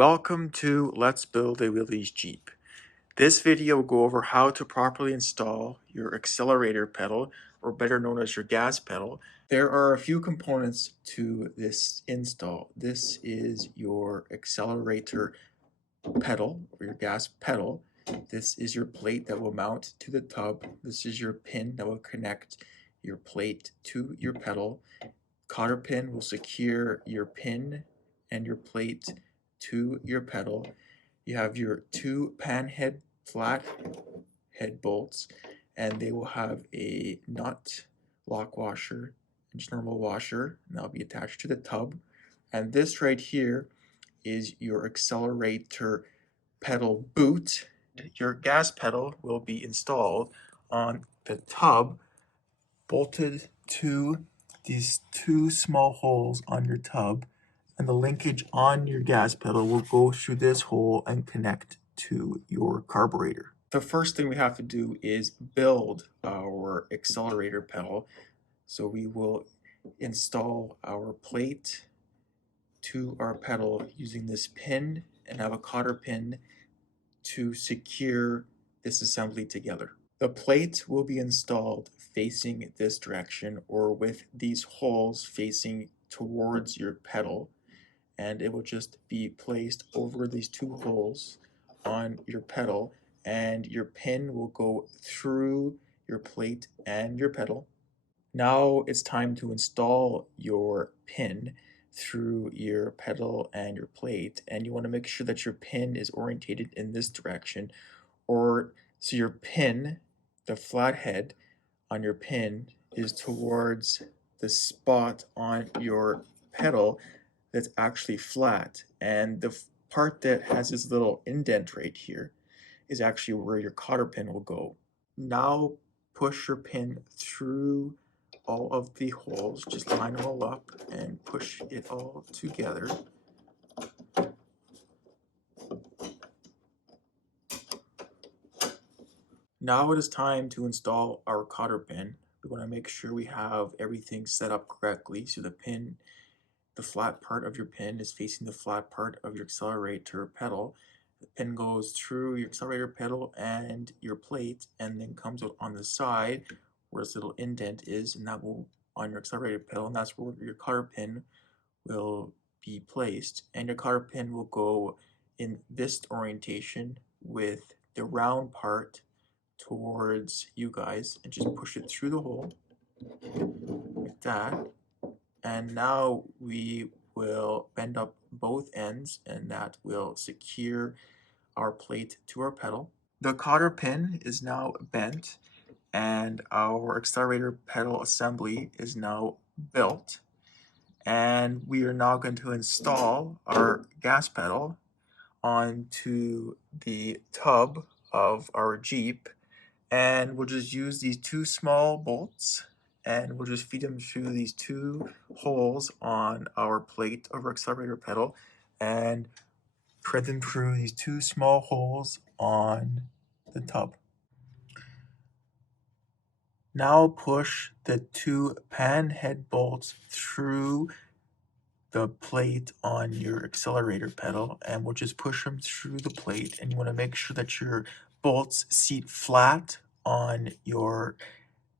Welcome to Let's Build a Willys Jeep. This video will go over how to properly install your accelerator pedal, or better known as your gas pedal. There are a few components to this install. This is your accelerator pedal, or your gas pedal. This is your plate that will mount to the tub. This is your pin that will connect your plate to your pedal. Cotter pin will secure your pin and your plate to your pedal. You have your two pan head flat head bolts, and they will have a nut lock washer and just normal washer, and that'll be attached to the tub. And this right here is your accelerator pedal boot. Your gas pedal will be installed on the tub, bolted to these two small holes on your tub, and the linkage on your gas pedal will go through this hole and connect to your carburetor. The first thing we have to do is build our accelerator pedal. So we will install our plate to our pedal using this pin and have a cotter pin to secure this assembly together. The plate will be installed facing this direction, or with these holes facing towards your pedal, and it will just be placed over these two holes on your pedal, and your pin will go through your plate and your pedal. Now it's time to install your pin through your pedal and your plate, and you want to make sure that your pin is orientated in this direction, or so your pin, the flat head on your pin, is towards the spot on your pedal that's actually flat, and the part that has this little indent right here is actually where your cotter pin will go. Now push your pin through all of the holes, just line them all up and push it all together. Now it is time to install our cotter pin. We want to make sure we have everything set up correctly. So the pin, the flat part of your pin is facing the flat part of your accelerator pedal. The pin goes through your accelerator pedal and your plate, and then comes out on the side where this little indent is, and that will on your accelerator pedal, and that's where your cotter pin will be placed. And your cotter pin will go in this orientation with the round part towards you guys, and just push it through the hole like that. And now we will bend up both ends, and that will secure our plate to our pedal. The cotter pin is now bent, and our accelerator pedal assembly is now built. And we are now going to install our gas pedal onto the tub of our Jeep, and we'll just use these two small bolts, and we'll just feed them through these two holes on our plate of our accelerator pedal, and thread them through these two small holes on the tub. Now push the two pan head bolts through the plate on your accelerator pedal, and we'll just push them through the plate, and you want to make sure that your bolts seat flat on your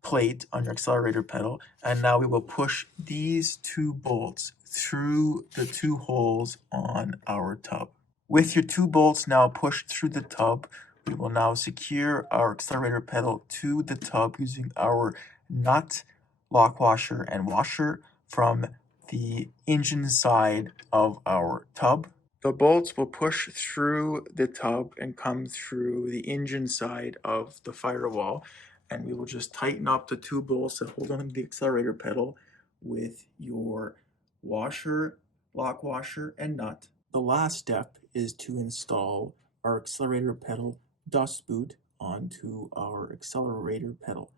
plate on your accelerator pedal. And now we will push these two bolts through the two holes on our tub. With your two bolts now pushed through the tub, we will now secure our accelerator pedal to the tub using our nut, lock washer, and washer from the engine side of our tub. The bolts will push through the tub and come through the engine side of the firewall, and we will just tighten up the two bolts that hold on to the accelerator pedal with your washer, lock washer, and nut. The last step is to install our accelerator pedal dust boot onto our accelerator pedal.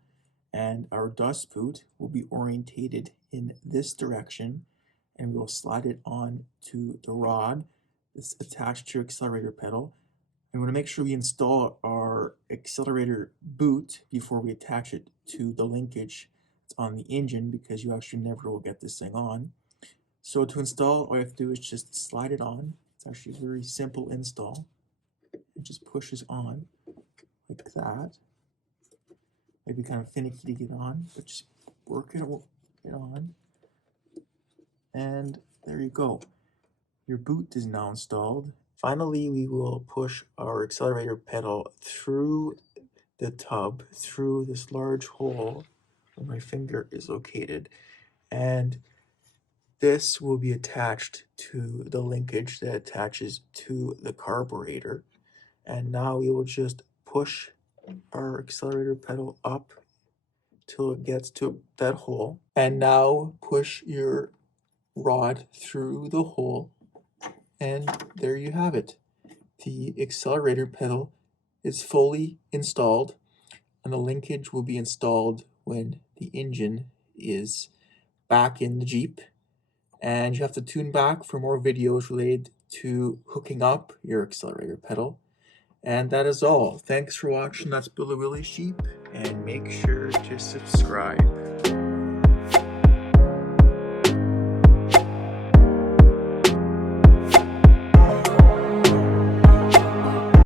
And our dust boot will be orientated in this direction, and we'll slide it on to the rod that's attached to your accelerator pedal. And we want to make sure we install our accelerator boot before we attach it to the linkage that's on the engine, because you actually never will get this thing on. So to install, all you have to do is just slide it on. It's actually a very simple install. It just pushes on like that. Maybe kind of finicky to get on, but just work it on. And there you go. Your boot is now installed. Finally, we will push our accelerator pedal through the tub, through this large hole where my finger is located. And this will be attached to the linkage that attaches to the carburetor. And now we will just push our accelerator pedal up till it gets to that hole. And now push your rod through the hole. And there you have it. The accelerator pedal is fully installed, and the linkage will be installed when the engine is back in the Jeep. And you have to tune back for more videos related to hooking up your accelerator pedal. And that is all. Thanks for watching. Let's Build a Willys Jeep, and make sure to subscribe.